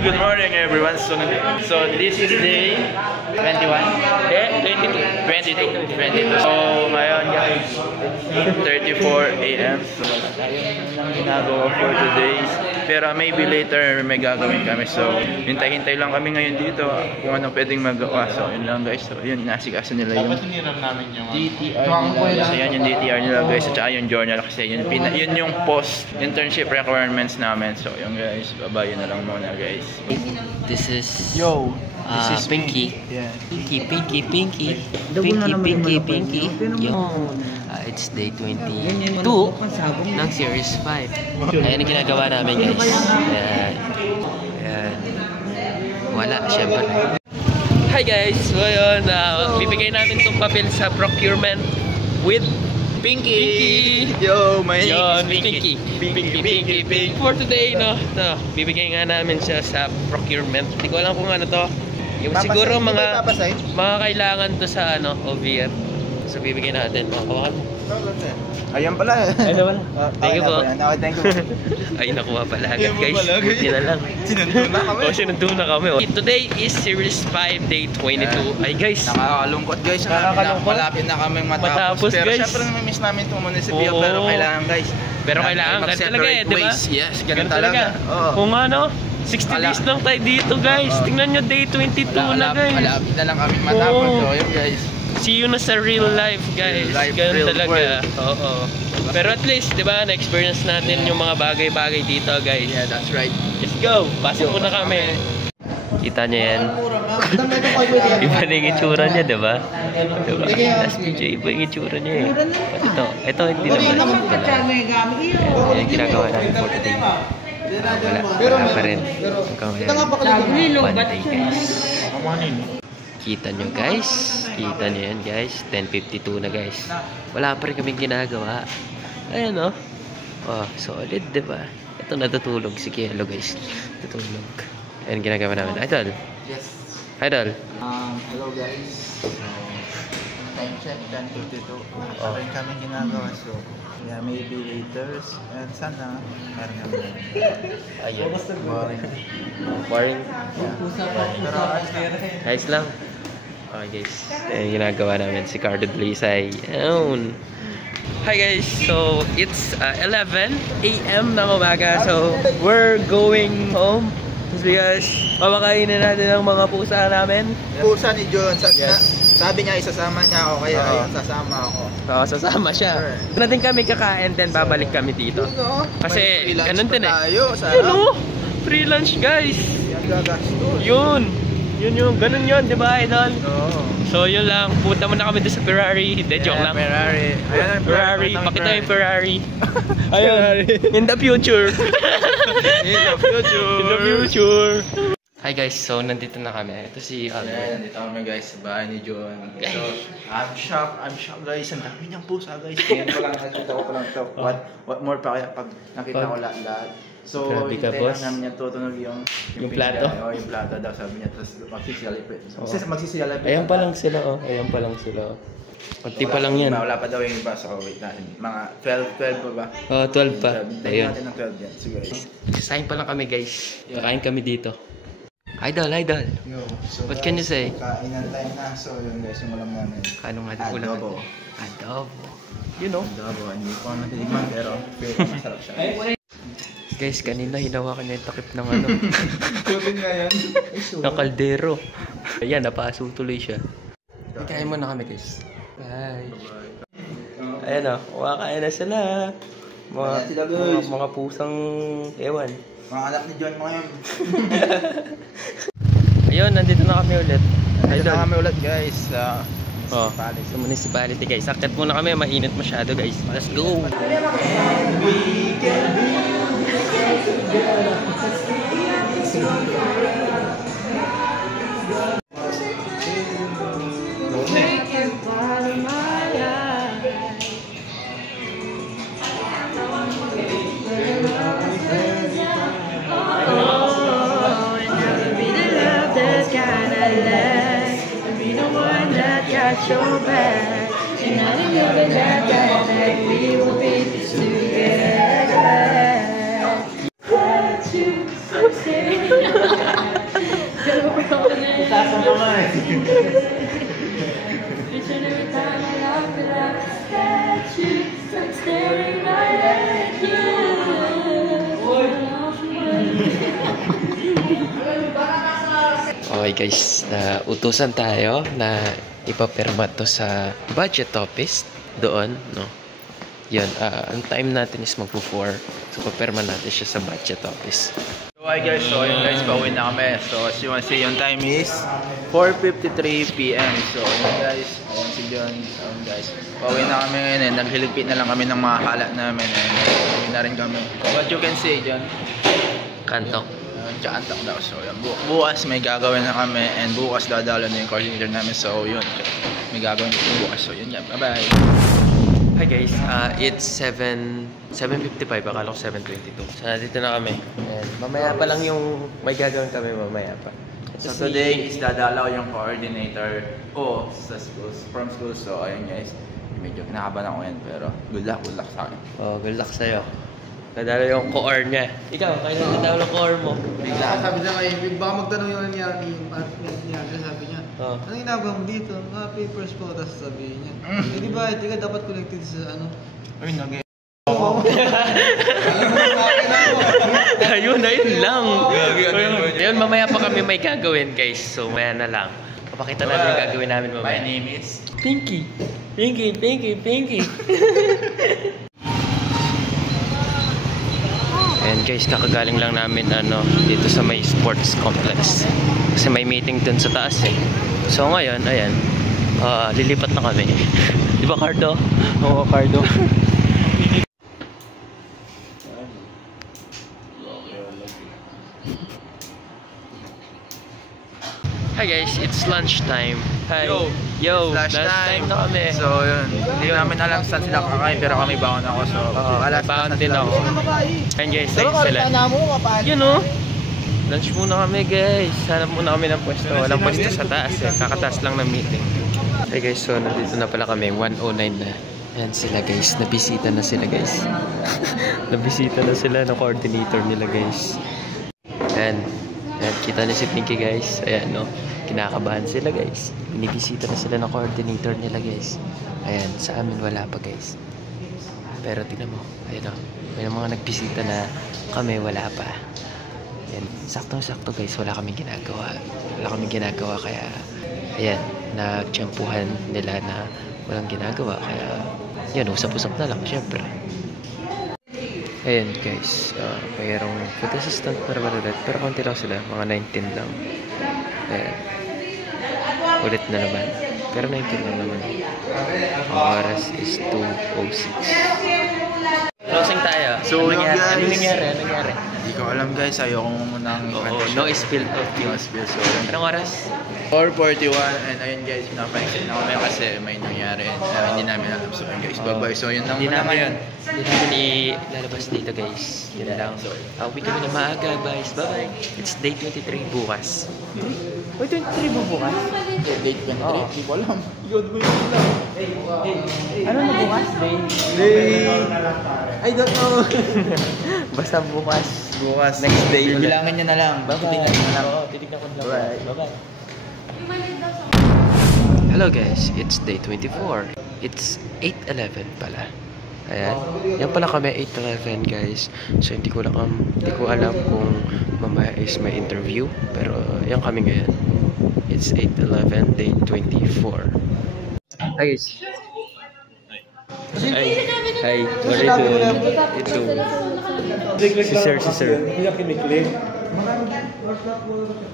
Good morning everyone. So this is day 21? 22. So ngayon guys, 34 AM. So ang ginagawa for today's. Pero maybe later may gagawin kami. So hintay-hintay lang kami ngayon dito kung ano pwedeng magawa. So yun lang guys. So yun, nasikaso nila yung DTR nila. So yan yung DTR nila guys. At saka yung journal kasi yun yung post internship requirements namin. So yun guys, babayin na lang muna guys. This is this is Pinky. Yeah. Pinky. It's day 22 ng Series 5. Ayan ang ginagawa namin guys. Ayan. Wala, syempre. Hi guys! So yun, bibigay namin itong papel sa procurement with Pinky! Yo, my name is Pinky. For today, bibigay nga namin siya sa procurement. Hindi ko alam kung ano to. Yung siguro mga kailangan to sa OVR. So bibigyan natin. Kawakan mo. Ayan pala. Ano pala? Thank you po. Thank you. Ay, nakuha pala agad guys. Hindi na lang. Sinunod na kami. Today is Series 5, Day 22. Ay guys. Nakakalungkot guys. Malapit na kaming matapos. Pero syempre miss namin itong munisipyo. Pero kailangan guys. Pero kailangan. Ganun talaga eh, di ba? Yes, ganun talaga. Kung ano, 60 days lang tayo dito guys. Tingnan nyo, Day 22 na guys. Malapit na lang kaming matapos. So yun guys. See you na sa real life guys. Ganun talaga. Oo. Pero at least, di ba, na-experience natin yung mga bagay-bagay dito guys. Yeah, that's right. Let's go. Pasok muna kami. Kita nyo yan. Iba na yung itsura niya, di ba? Diba? Last video, iba yung itsura niya eh. Ito hindi naman. Yan yung ginagawa natin for today. Wala pa rin. One day guys. Kita nyo guys. Kita nyo yan guys. 10:52 na guys. Wala pa rin kaming ginagawa. Ayan o. Oh, solid diba? Ito natutulog si Kielo guys. Natutulog. Ayan ginagawa namin. Idol. Yes. Idol. Hello guys. Time check 10:52. Wala rin kami ginagawa. So yeah, maybe later. And sana meron kami. Ayun. Boring. Boring. Pero Ayos lang. Okay guys, yung ginagawa namin si Cardo Blisay. Hi guys, so it's 11 AM na umaga. So we're going home because papakainin natin ang mga pusa namin. Pusa ni John, sabi niya isasama niya ako, kaya ayun, sasama ako. Oo, sasama siya. Doon natin kami kakain, then babalik kami dito. Kasi ganun din eh. Yun free lunch guys. Yun yung, ganun yun, di ba idol? Oo. So yun lang, punta muna kami doon sa Ferrari. Hindi, joke lang. Ferrari. Ayan ang Ferrari, pakita yung Ferrari. Ayun, in the future. In the future. Hi guys, so nandito na kami. Ito si Albert. Nandito kami guys sa bahay ni John. So, I'm shocked guys. Ang dami niyang pusa guys. Ngayon ko lang nakita ko lang ito. What more pa kaya pag nakita ko lahat. So, hintayin lang namin niya tutunog yung plato. Yung plato daw sabi niya. Tapos magsisiyalipit. Magsisiyalipit. Ayan pa lang sila oh. Ayan pa lang sila oh. Kunti pa lang yan. Wala pa daw yung iba. So, wait natin. Mga 12 pa ba? Oh, 12 pa. Hintayin natin ng 12 yan. Sige. Sasayin pa lang kami guys. Kakain kami dito. Idol. Yo, so what can you say? Kainan tayo na. So yun guys, yung ulam namin. Ano nga din ulam? Adobo. You know? Adobo. Hindi ko natitigman pero masarap siya. Guys, kanina hinawakan niya yung takip ng Kutin nga yan. ng kaldero. Ayan, napaso tuloy siya. Kain muna kami guys. Bye. Ayan o, kumakain na sila. Mga pusang ewan. Mga anak ni John ngayon. Ayun, nandito na kami ulit. Nandito na kami ulit guys sa municipality guys. Akit muna kami, mainit masyado guys. Let's go! got your back. And I remember that we will be together. Got you so serious. Each and every time I look at you, I'm staring right at you. Okay guys, utusan tayo na ipapirma to sa budget office doon, no? Yun, ang time natin is magpo-4. So, papirma natin siya sa budget office. So hi guys, so yun guys, pauwi na kami. So as you can see, yung time is 4:53 PM. So yun guys, ayun si John. Ayun guys, pauwi na kami ngayon and naghiligpit na lang kami ng mga kalat namin. And pauwi na rin kami. What you can see, John? Kantok. Antok daw. So yun, bukas may gagawin na kami and bukas dadalo na yung coordinator namin. So yun, may gagawin na bukas. So yun yan, bye bye. Hi guys, it's 7:55, akala ko 7:22. So nandito na kami. And mamaya pa lang yung may gagawin kami, mamaya pa. So today is dadalaw yung coordinator ko sa schools, from school. So ayun guys, medyo kinakabahan ako yan pero good luck sa akin. Oh, good luck sa'yo. Dadalo yung core niya. Ikaw, kaya dadalo yung core mo. Bigla, sabi niya kay, baka magtanong yung nangyari, sabi niya, Oh. ano ginagawa mo dito? Papers po, tapos sabihin niya. Eh di ba, di ka dapat connected sa ano? Uy, nag- Ayun lang. Ayun, mamaya pa kami may gagawin guys. So, maya na lang. Papakita natin yung gagawin namin mamaya. My name is Pinky. Ayan guys, kakagaling lang namin dito sa may sports complex. Kasi may meeting dun sa taas eh. So ngayon, ayan, lilipat na kami. Di ba Cardo? Oo, Cardo. Hi guys, it's lunchtime. Hi. Yo, lunchtime na kami. So yun, hindi namin alam saan sila kakain pero kami baon ako. So alas baon din ako. Ayan guys, Pero sila. kala mo, mapaan. Yun o. Lunch muna kami guys. Hanap muna kami ng pwesto. Walang pwesto sa taas eh. Kakataas lang ng meeting. Hey guys, so nandito na pala kami. 1:09 na. Ayan sila guys. Nabisita na sila guys. Nabisita na sila ng coordinator nila guys. Ayan. Ayan, kita niyo si Pinky guys. Ayan no. Kinakabahan sila guys. Binibisita na sila ng coordinator nila guys. Ayan, sa amin wala pa guys. Pero tingnan mo. Ayan o. May mga nagbisita na kami wala pa. Ayan, sakto-sakto guys, wala kaming ginagawa. Kaya, ayan, nagtiyempuhan nila na walang ginagawa. Kaya, yan, usap-usap na lang, syempre. Ayan guys, mayroong food assistant para malulit. Pero konti lang sila, mga 19 lang. Ayan. Ulit na naman. Pero 19 lang naman. Ang oras is 2:06. Closing tayo. So, Ano nangyari? Hindi ko alam guys, ayoko munang No spill. No spill. So Anong oras? 4:41 and ayun guys, napaexit na kami kasi may nangyari and hindi namin alam. So yun guys, bye-bye. So yun lang muna ngayon. Hindi namin ilalabas dito guys. Yun lang. Uwi kami na maaga guys. Bye-bye. It's day 23 bukas. Uy, 23 mo bukas? Date 23, hindi ko alam. Ano na bukas? I don't know. Basta bukas. Bukas. Next day ulit. Bibilangin niya na lang. Bye-bye. Oo, titignan ko lang. Bye-bye. Hello guys, it's day 24. It's 8:11 pala. Ayan. Yan pala kami 8:11 guys. So hindi ko alam kung mamaya is may interview, pero yan kami ngayon. It's 8:11 day 24. Hi guys. Hi. What are you doing? Si sir.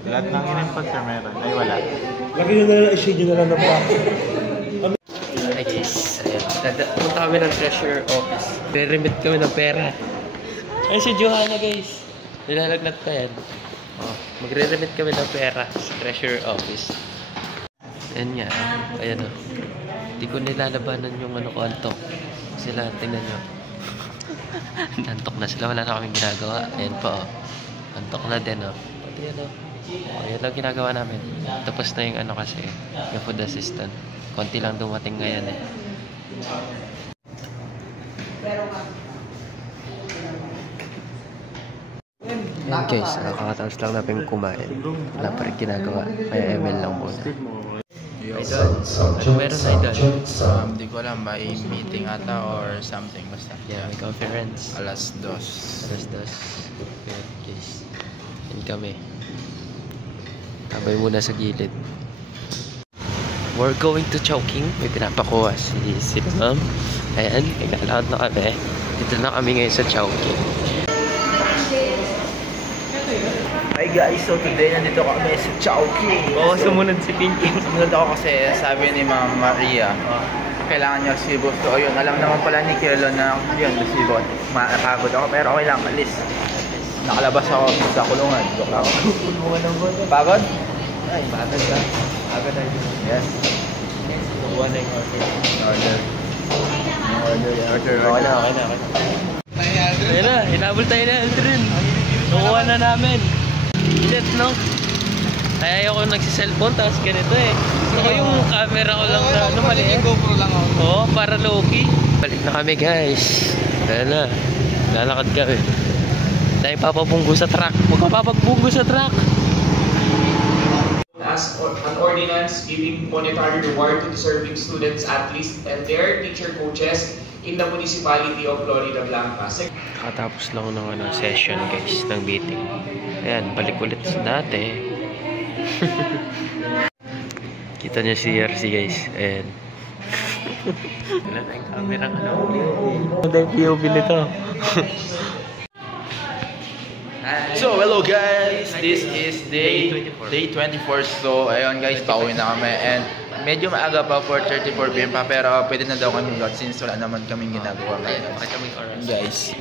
Lahat ng in-import sir meron. Ay wala. Lagi nyo na lang, i-shade nyo na lang na pa. Hi guys. Punta kami ng treasurer office. Re-remit kami ng pera. Ay si Johanna guys. Nilalagnat pa yan. Magre-remit kami ng pera sa treasurer office. Ayan nga. Ayan o. Hindi ko nilalabanan yung ko antok. Sila, tingnan nyo. Antok na sila. Wala na kaming ginagawa. Ayan pa o. Antok na din o. Pati yan o. Ayan lang ginagawa namin. Tapos na yung kasi. Yung food assistant. Konti lang dumating ngayon eh. Ayan guys, nakakataos lang namin kumain. Wala pa rin ginagawa. Kaya ML lang muna. Idol, ano meron na idol? Di ko alam, may meeting ata or something basta. Yeah, may conference. Alas 2. Alas 2. Ayan guys. Yan kami. Tabay muna sa gilid. We're going to Chowking. May pinapakuha si Ma'am. Ayan, nag-allout na kami. Dito na kami ngayon sa Chowking. Hi guys, so today nandito kami sa Chowking. Oo, sumunod si Pinky. Sumunod ako kasi sabi ni Ma'am Maria, kailangan niya resibo. So yun, alam naman pala ni Kilo na yun, resibo. Napagod ako pero okay lang, alis. Nakalabas ako sa kulungan. Joke lang. Pagod? Ay, pagod ka. Pagod tayo. Yes. Kukuha na yung order. Order. Okay na. Ayun na, hinabol tayo na Aldrin. Nakuha na namin. Shit, no? Kaya ako nagsiselfone, tapos ganito eh. Gusto ko yung camera ko lang na ano, maliit. GoPro lang ako. Oo, para low-key. Balik na kami guys. Ayun na, lalakad kami. Tayo papabunggo sa truck. Magpapabunggo sa truck. As an ordinance giving monetary reward to deserving students, athletes, and their teacher coaches in the municipality of Florida Blanca. Katapos lang ng session guys, ng meeting. Ayan, balik ulit sa dati. Kita niyo si RC guys. Ayan. Wala na yung camera ano. Ano yung POV nito? So hello guys, this is day 24. So ayun guys, pauwi na kami and medyo maaga pa, 4:34 PM pa, pero pwede na daw kami lot since wala naman kaming ginagawa ngayon. Guys,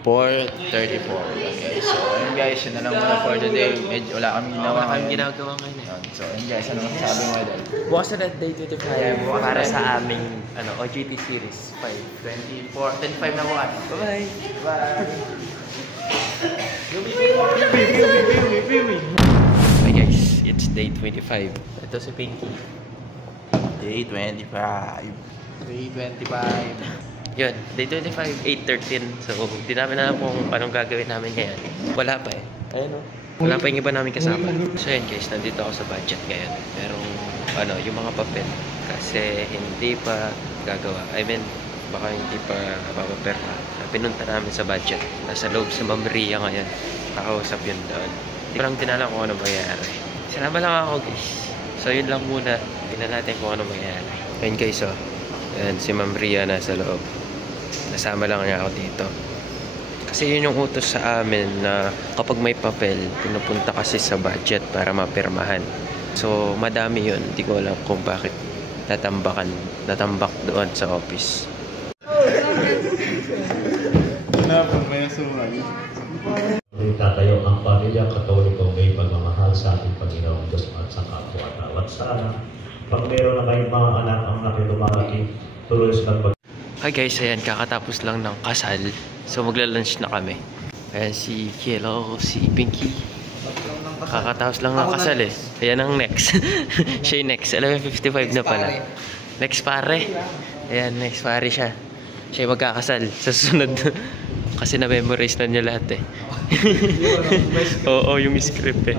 4:34. Okay, so ayun guys, yun na lang muna for today. Medyo wala kaming ginawa ngayon. Ginagawa ngayon eh. So ayun guys, ano masasabi mo idol? Bukas na day 25 para sa aming OJT series 5. 25 na bukas. Bye-bye! Bye! Hi guys, it's day 25. Ito si Pinky. Day 25. Day 25. Yun, day 25, 8:13. So, di namin alam kung anong gagawin namin ngayon. Wala pa eh. Ayun o. Wala pa yung iba namin kasama. So yun guys, nandito ako sa budget ngayon. Merong, yung mga papel. Kasi hindi pa gagawa. I mean, baka hindi pa papaperma. Pinunta namin sa budget. Nasa loob sa Ma'am Maria ngayon. Nakausap yun doon. Hindi ko lang tinala kung ano mangyayari. Sinama lang ako guys. So yun lang muna. Tingnan natin kung ano mangyayari. Ayun guys oh. Ayan si Ma'am Maria nasa loob. Nasama lang niya ako dito. Kasi yun yung utos sa amin na kapag may papel, pinupunta kasi sa budget para mapirmahan. So madami yun. Hindi ko alam kung bakit natambak doon sa office. Tatayo ang pamilya Katoliko may pagmamahal sa ating Panginoong Diyos at sa kapwa-tao. At sana, pag meron na kayong mga anak ang nakilumalaki, tuloy sa pag... Hi guys, ayan, kakatapos lang ng kasal. So magla-lunch na kami. Ayan si Kielo, si Pinky. Kakatapos lang ng kasal eh. Ayan ang next. Siya yung next. 11:55 na pala. Next pare. Ayan, next pare siya. Siya yung magkakasal sa susunod. Kasi na-memorize na niya lahat eh. Oo, yung script eh.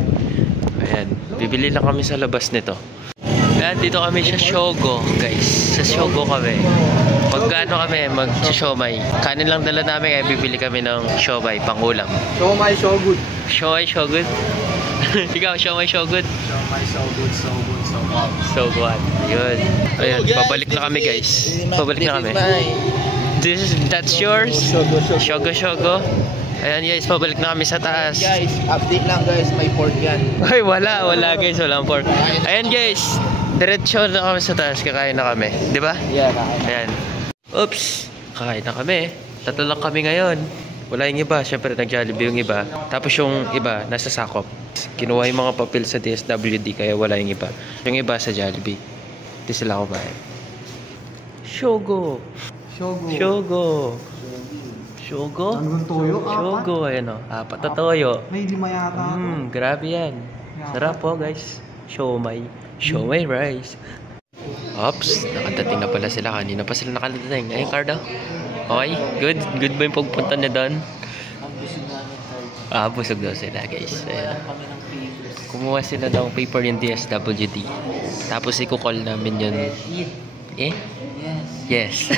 Ayan, bibili lang kami sa labas nito. Ayan, dito kami sa Shogo, guys. Sa Shogo kami. Magkano kami, mag-siomay. Kanin lang dala namin, kaya bibili kami ng siomay, pangulam. Siomay, so good. Siomay, so good? Ikaw, siomay, so good? Siomay, so good. So good. Yun. Ayan, pabalik na kami guys. Pabalik na kami. That's yours? Shogo. Ayan guys, pabalik na kami sa taas. Guys, update lang guys, may pork yan. Ay, wala guys, walang pork. Ayan guys, diretso na kami sa taas, kakain na kami. Di ba? Yeah, kakain. Ayan. Oops, kakain na kami. Tatlo lang kami ngayon. Wala yung iba, syempre nag-Jollibee yung iba. Tapos yung iba, nasa Sakop. Kinuha yung mga papel sa DSWD, kaya wala yung iba. Yung iba sa Jollibee. Hindi sila kumain. Shogo. Hanggang toyo, Shogo, ayan o. 4 na toyo. May 5 yata ako. Grabe yan. Sarap po guys. Siomay rice. Ops, nakadating na pala sila. Kanina pa sila nakadating. Ayun, Cardo. Okay, good. Good ba yung pagpunta niya doon? Busog daw sila, guys. Ayan. Kumuha sila ng paper yung DSWD. Tapos i-call namin yun. Yes.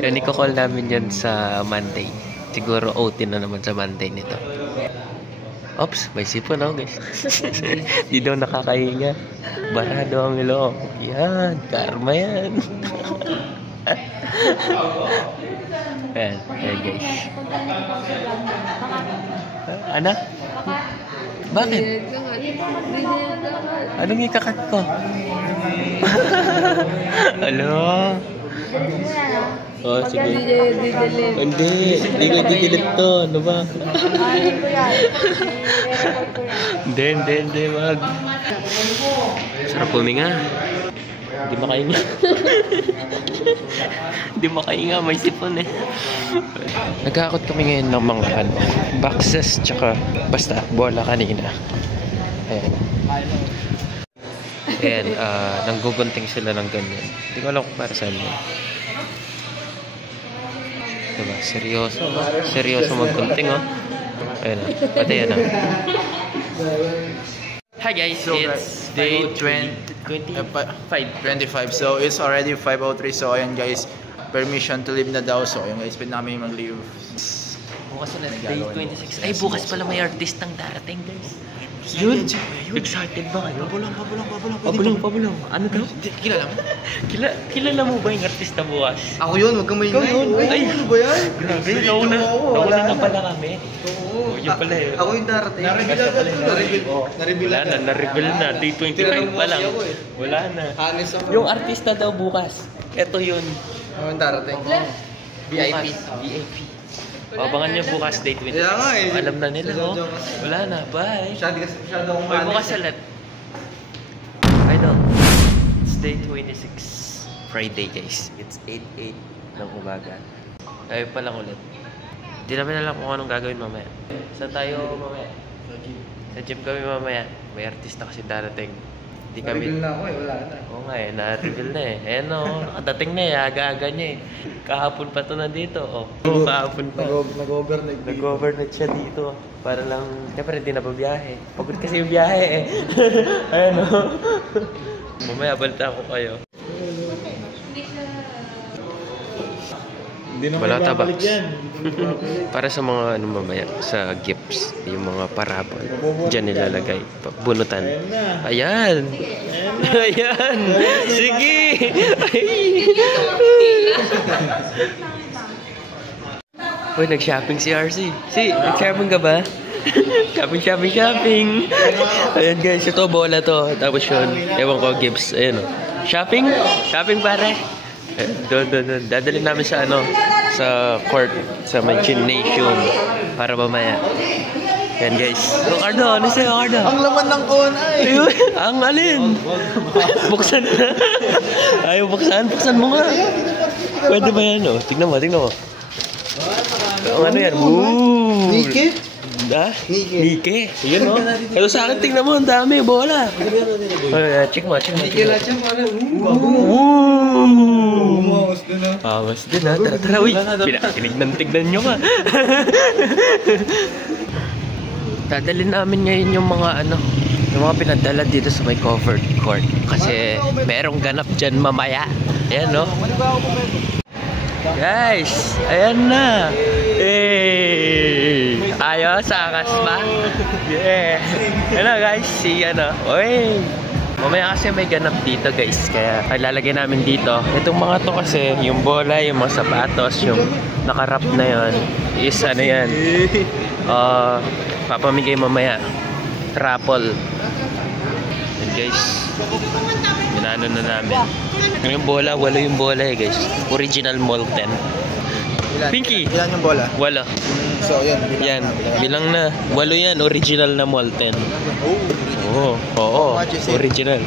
Yun, i-call namin yun sa Monday. Siguro OT na naman sa Monday nito. Ops, may sipon ako, guys. Di daw nakakahinga. Barado ang ilong. Yan, karma yan. Ayan, guys. Ano? Bakit? Anong ikakat ko? Ano? Oh, sige. Hindi ko didelete to. Ano ba? Hindi, wag. Sarap puminga. Hindi makahinga. Hindi makahinga, may sipon eh. Nagkakot kami ngayon ng mga boxes tsaka basta bola kanina. Ayan, nanggugunting sila ng ganyan. Hindi ko alam kung para saan yun. Diba? Seryoso maggunting, oh. Ayan na, pati yan, oh. Hi guys, So it's day 25. So it's already 5:03. So ayan guys, permission to leave na daw. So ayan guys, pwede namin mag-leave. bukas na day 26. Ay, bukas pala may artistang darating, guys. Yun? Excited ba kayo? Pabulang. Ano daw? Kilala mo? Kilala mo ba yung artista bukas? Ako yun, wag kang maingay. Ay, ano ba yan? Grabe, nauna na pala kami. Oo. Yun pala eh. Ako yung darating. Na-reveal Wala na, day 25 pa lang. Wala na. Honest ako. Yung artista daw bukas, eto yun. Ako yung darating. VIP. Abangan nyo bukas, day 26. Kaya nga eh. Alam na nila, oh. Wala na, bye. Masyado akong Hoy, bukas honest. ulit. Idol, it's day 26. Friday, guys. It's 8:08 ng umaga. Tayo pa lang ulit. Hindi namin alam kung anong gagawin mamaya. Saan tayo mamaya? Sa gym kami mamaya. May artista kasi darating. Hindi kami... Na-reveal na ako eh, wala na. Oo nga eh, na-reveal na eh. Ayan o, nakadating na eh, aga-aga niya eh. Kahapon pa to nandito, oh. Kahapon pa. Nag-overnight. Nag-overnight siya dito. Para lang, siyempre hindi na babiyahe. Pagod kasi yung biyahe eh. Ayan o. Mamaya balita ko kayo. Balata box. Para sa mga ano mamaya, sa gifts, yung mga parabol. Diyan nilalagay. Bunutan. Ayan. Ayan. Sige. Uy, nag-shopping si RC. Nag-shopping ka ba? Shopping. Ayan guys, ito bola to. Tapos yun, ewan ko, gifts. Ayan o. Shopping pare. Doon. Dadalhin namin sa sa court, sa may gymnasium para mamaya. Yan guys. Cardo, ano sa'yo, Cardo? Ang laman ng kon ay. Ayun, ang alin? Buksan na. Ayaw buksan mo nga. Pwede ba yan, oh? Tignan mo. Ang ano yan? Woo! Nike? Ha? Nike. Yun, oh. Pero sa akin, tignan mo, ang dami, bola. Check mo. Nike lahat siya parang. Woo! Umawas doon ah. Awas din ha. Tara, uy. Tignan nyo ka. Dadalhin namin ngayon yung mga pinadala dito sa may covered court. Kasi merong ganap dyan mamaya. Ayan, no? Guys, ayan na. Hey! Ayos, akas ba? Yeah. Ayan na guys, Oy! Mamaya kasi may ganap dito guys, kaya lalagyan namin dito. Itong mga to kasi, yung bola, yung mga sapatos, yung nakarap na yon is yan. Papamigay mamaya. Raffle. And guys, minano na namin. Yung bola, walo yung bola eh guys. Original Molten. Pinky! Ilan yung bola? Walo. So Yan, bilang na. Walo yan, original na Molten. Oo, original.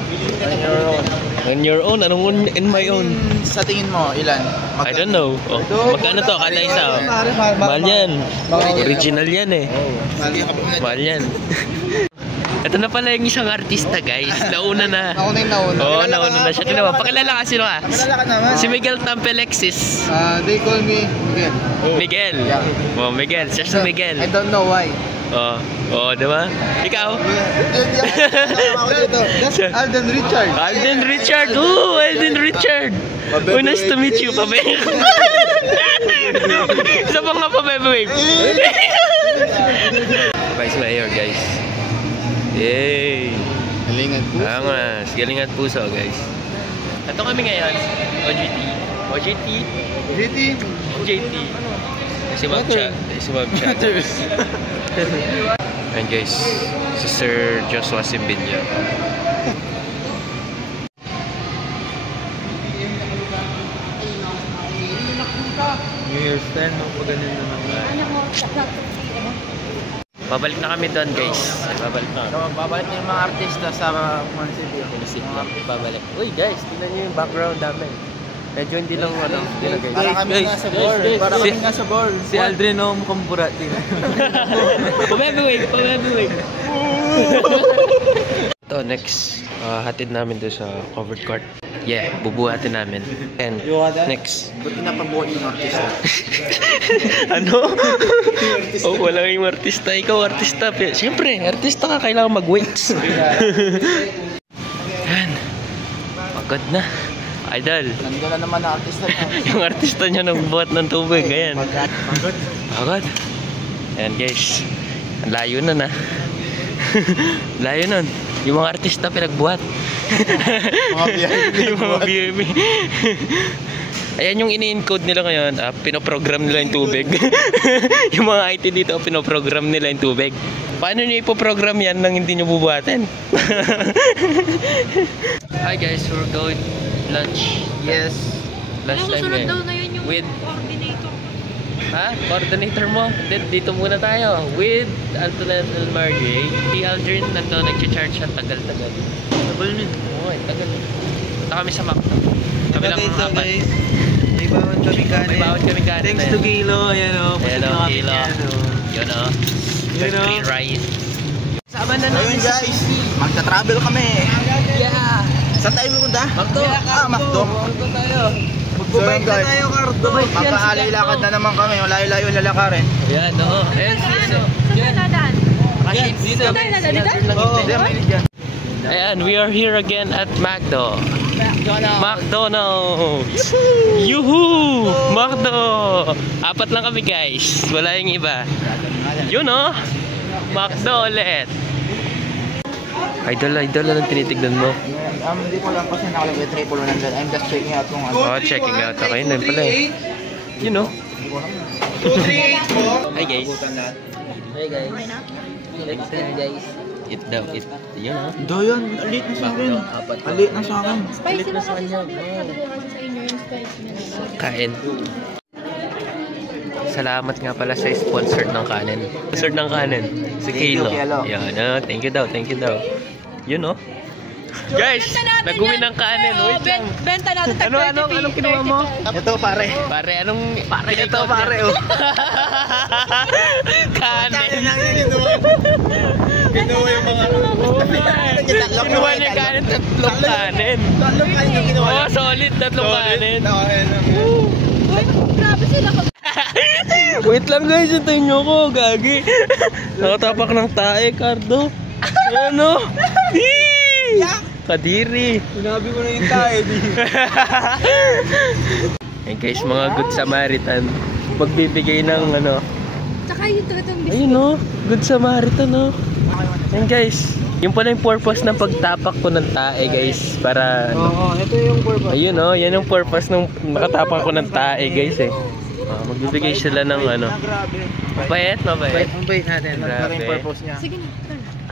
On your own? Anong in my own? Sa tingin mo, ilan? I don't know. Magkano to? Kada isa. Mahal yan. Original yan eh. Mahal yan. Ito na pala yung isang artista, guys. Nauna na. Nauna yung nauna. Oo, nauna na siya. Tignan mo, pakilala ka, sino ka? Pakilala ka naman. Si Miguel Tampelexis. They call me Miguel. Miguel. Oh, Miguel. Siya si Miguel. I don't know why. Oh, diba? Ikaw? That's Alden Richard. Alden Richard. Ooh, Alden Richard. Oh, nice to meet you, Pabe. Isa pa nga, Pabe, wave. Vice Mayor, guys. Yay! Galingan puso. Angas. Galingan puso, guys. Ito kami ngayon. OJT. Si Ma'am Cha. And guys, si Sir Joshua Simbinya. New Year's 10, no? Pag ganun na naman. Babalik na kami doon, guys. Babalik na. Babalik na yung mga artista sa municipio. Babalik. Uy, guys, tingnan nyo yung background namin. Medyo hindi lang ano. Para kami nga sa bar. Para kami nga sa bar. Si Aldrin o mukhang burati. Pabebe wave. Ito, next. Hatid namin doon sa covered court. Yeah, bubuhatin namin. And next. Buti na pabuhat yung artista. Ano? Oh, wala yung artista. Ikaw artista. Siyempre, artista ka, kailangan mag-weights. Yan. Pagod na. Idol. Nandiyan na naman ang artista niya. Yung artista niya nagbuhat ng tubig. Ayan. Pagod. Ayan, guys. Ang layo nun, ha. Layo nun. Yung mga artista pinagbuhat. Yung mga VIP. Ayan yung ini-encode nila ngayon. Pinoprogram nila yung tubig. Yung mga IT dito, pinoprogram nila yung tubig. Paano nyo ipoprogram yan nang hindi nyo bubuhatin? Hi guys, we're going lunch. Yes. Lunch time Susunod ngayon. daw na yun yung With coordinator. Ha? Coordinator mo? Dito muna tayo. With Antoinette Elmarje. Si Aldrin nandun nag-charge siya tagal-tagal. Tagal nun. Oo, tagal. Punta kami sa Macdo. Kami lang ang apat. May bawat kaming kanin. May bawat kaming kanin. Thanks to Kilo. Ayan o. Ayan o, Kilo. Yun o. Free rice. Sama na namin guys. Magta-travel kami. Yeah. Saan tayo pupunta? Macdo. Macdo. Macdo tayo. Magbubike na tayo, Cardo. Magkaalay-lakad na naman kami. Layo-layo lalakarin. Ayan, oo. Ayan, ano? Saan tayo nadaan? Dito. Saan tayo nadaan? Dito? Oo, dyan. Ayan, we are here again at Macdo. McDonald's! Yuhu! Macdo! Apat lang kami guys. Wala yung iba. Yun o! Macdo ulit! Idol, anong tinitignan mo? Hindi ko lang kasi nakalagay triple 100. I'm just checking out kung ano. Oh, checking out. Okay, na pala eh. Yun o. 238 Hi guys. Hey guys. Next time guys. Eat daw, eat. Yun o. Doyan, alit na sa akin. Alit na sa akin. Spicy na kasi sabi ko kasi sa inyo yung spicy na. Kain. Salamat nga pala sa sponsor ng kanin. Sponsor ng kanin. Si Kilo. Yan, thank you daw. Yun o. Guys, nag-uwi ng kanin. Wait lang. Benta natin tag 30 Anong kinuha mo? Ito pare. Pare, Ito pare oh. Kanin. Kinuha yung mga Kinuha niya kanin, tatlong kanin. Tatlong kanin yung kinuha. Oh, solid, tatlong kanin. Uy, grabe sila pag... Wait lang guys, hintayin nyo ko, gagi. Nakatapak ng tae, Cardo. Ano? Kadiri. Sinabi mo na yung tayo. Hey guys, mga good Samaritan. Magbibigay ng ano. Tsaka yung talagang biscuit. Ayun o, good Samaritan o. Ayun guys, yung pala yung purpose ng pagtapak ko ng tae guys. Para Oo, ito yung purpose. ayun o, yan yung purpose ng nakatapak ko ng tae guys eh. Magbibigay sila ng ano. Mabait. Ang bait natin. Grabe. Ano yung purpose niya? Sige na.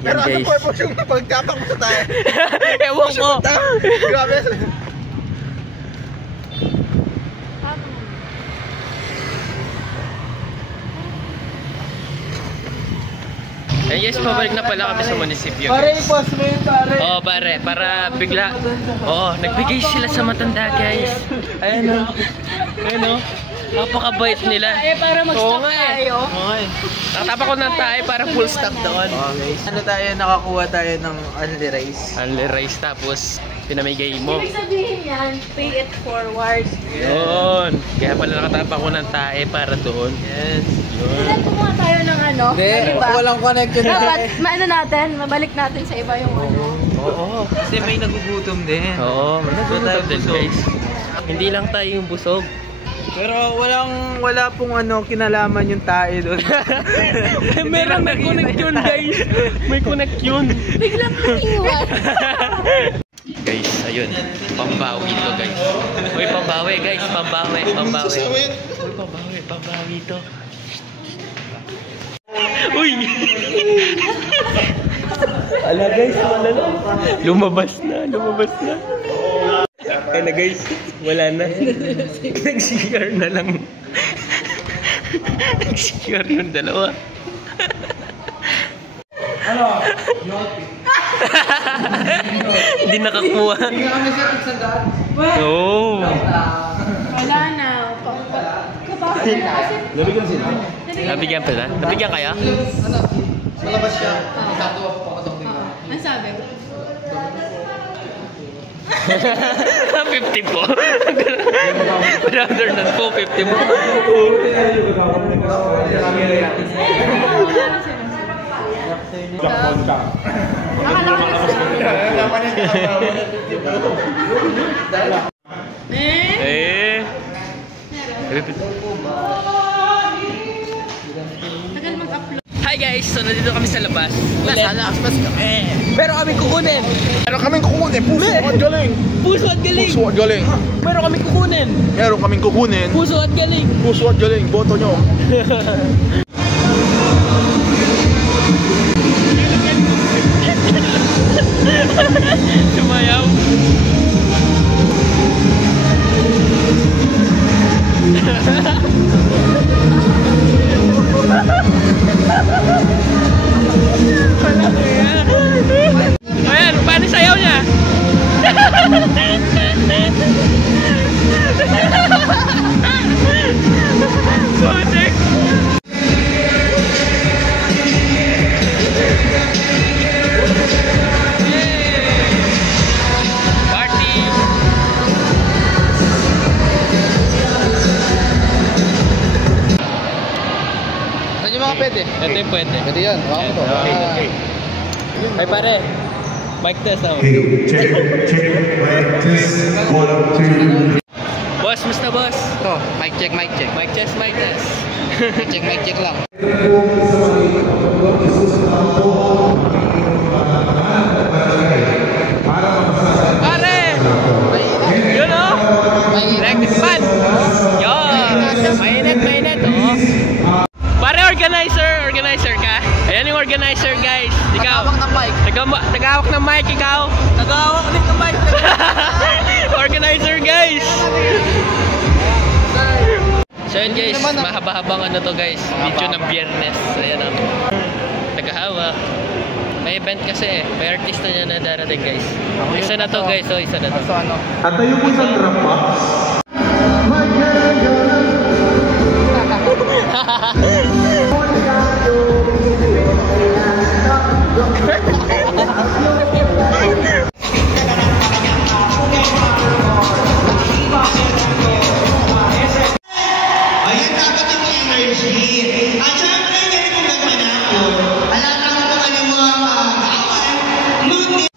Pero Yan, ano guys. purpose yung pagtapak mo sa tayo? Ewan ko. Grabe. Eh yes, pabalik na pala kami sa munisipyo. Pare, i-post mo yun pare. Oo, pare, para bigla. Oo, nagbigay sila sa matanda, guys. Ayan o. Napakabait nila. Para mag-stop Oo nga eh. tayo. Okay. Nakatapa ko ng tayo para full stock doon. Okay. Ano tayo, nakakuha tayo ng only rice. Only rice tapos pinamigay mo. Ibig sabihin yan, pay it forward. Yun. Kaya pala nakatapa ko ng tae para doon. Yes. Kailan kumuha tayo ng ano? Hindi, Diba? walang connection na. Dapat, maano natin, mabalik natin sa iba yung ano. Oo. Kasi may nagugutom din. Oo, nagugutom din guys. Hindi lang tayo yung busog. Pero wala pong ano, kinalaman yung tae doon. Meron na connect yun guys. May connect yun. Biglang naiwan. Guys, ayun. Pambawi to guys. Uy, pambawi guys. Pambawi. Uy, pambawi to. Uy! Ala guys, wala na. Lumabas na. Kaya na guys, wala na. Nag-CR na lang. Nag-CR yung dalawa. Hindi nakakuha. Oo. Wala na. Kapag na kasi. Nabigyan sila? Nabigyan pala? Nabigyan kaya? Malabas siya. Ang sabi? 50 po. Rather than po, 50 po. Tagal mag-upload. Hi guys! So nandito kami sa labas. Nasa lakas kami. Pero kami kukunin. Puso at galing. Puso at galing. Puso at galing. Pero kami kukunin. Meron kaming kukunin. Puso at galing. Puso at galing. Boto nyo. Sumayaw. Ayan, paano sayaw niya? Putik! Party! Saan yung mga pwede? Ito yung pwede. Pwede yan. Baka mo to. Ay pare, mic test ako. Okay, check, mic test, 1, 2. Boss, musta boss? Ito, mic check. Mic test, mic test. Mic check lang. Pare! Yun o! Electric fan! Yun! Mainit oh. Pare, organizer ka? Ayan yung organizer guys. Ikaw. Tagawak ng mic. Tagawak ng mic, ikaw. Tagawak din ng mic. Organizer guys. So yun guys, mahaba-habang ano to guys. Video ng Biyernes. Ayan o. Tagahawak. May event kasi may artista niya na darating guys. Isa na to guys, so isa na to. So ano? At tayo po isang drum box. Ayan, dapat yung energy. At syempre, ganyan kung nagmanapon. Alala ko kung ano mga kawan. Ngunit,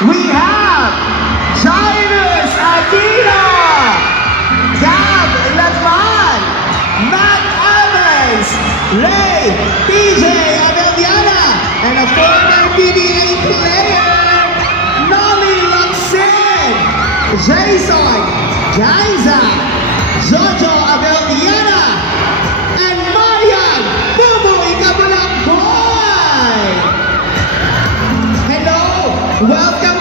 We have Jairus Aquino, Gab Latman, Matt Evans, Ray, PJ Abeldiana, and a former PBA player, Nolly Luxin, Jason, Jaiza, Jojo Abeldiana, and Marian Bubu Ikabulang Boy. Hello, welcome.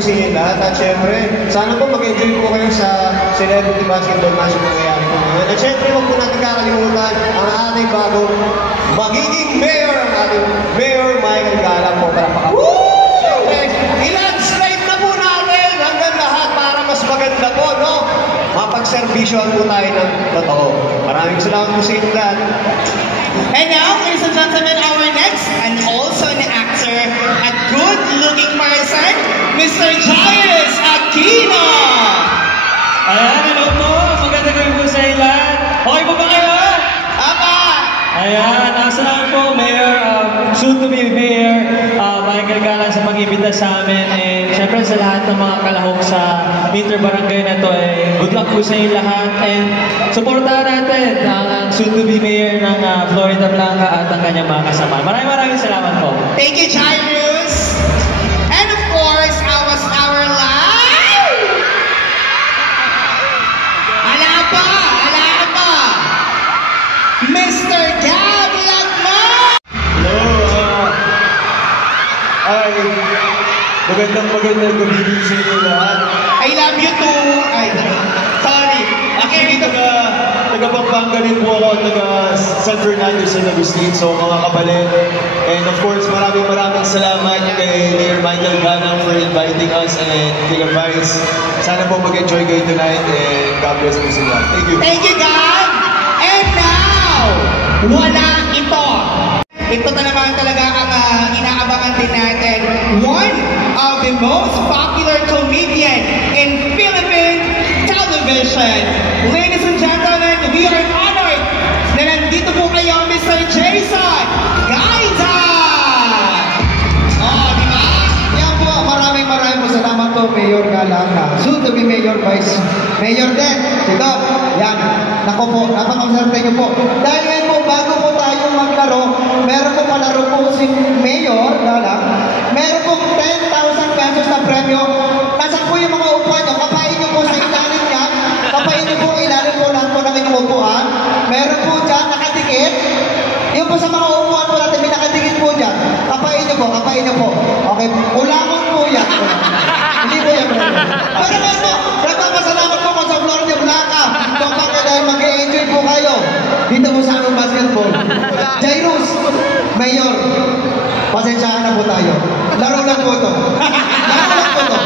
Singin lahat at syempre, sana po mag-enjoy po kayo sa celebrity basketball match na nangyayari po ngayon. At syempre, huwag po natin kakalimutan ang ating bagong magiging mayor, ang ating Mayor Michael Galang po para pakapagod. I-landslide na po natin hanggang lahat para mas maganda po, no? Mapag-servisyoan po tayo ng totoo. Maraming salamat po sa inyo lahat. And now, ladies and gentlemen, our next and also an actor, a good-looking person, Mr. Jairus Aquino! Ayan, hello po! Maganda kayo po sa ilan. Okay po ba kayo? Apa! Ayan, salamat po, Mayor, soon to be Mayor, Michael Galang sa pag-ibita sa amin. And syempre sa lahat ng mga kalahok sa Interbarangay na to, good luck po sa inyo lahat. And supportahan natin ang soon to be Mayor ng Florida Blanca at ang kanyang mga kasama. Maraming salamat po. Thank you, Jairus! And of course, our live! Ala pa! Mr. Gab Latman! Hello! Ay, magandang gabi sa inyo lahat. I love you too! Ay, sorry. Actually, taga-Pampanga rin po ako, taga-San Fernando, San Agustin, so mga kabalin. And of course, maraming salamat kay Mayor Michael Galang for inviting us and King of Vice. Sana po mag-enjoy kayo tonight and God bless po sila. Thank you. Thank you, God! And now, wala ito. Ito na naman talaga ang inaabangan din natin. One of the most popular comedian in Philippine television. Ladies and gentlemen, we are honored na nandito po kayo, Mr. Jason Gaiza! Oh, di ba? Yan po, maraming po salamat po, Mayor Galang. Soon to be Mayor, Vice Mayor din. Ito, yan. Naku po, napakasarte niyo po. Dahil ngayon po, bago po tayo maglaro, meron po palaro po si Mayor Galang. Meron po 10,000 pesos na premyo. Nasaan po yung mga upuan nyo? Kapain nyo po sa ilalim yan. Kapain nyo po ilalim po lahat po ng inyong upuan. Meron po dyan nakadikit. Yung po sa mga upuan po natin, may nakadikit po dyan. Kapain nyo po. Okay, ulangon po yan. Hindi po yan. Pero nga po, nagpapasalamat po ko sa Florida Blanca. Kapag dahil mag-e-enjoy po kayo dito po sa aming basketball. Jairus, Mayor, pasensyahan na po tayo. Laro lang po ito. Laro lang po ito.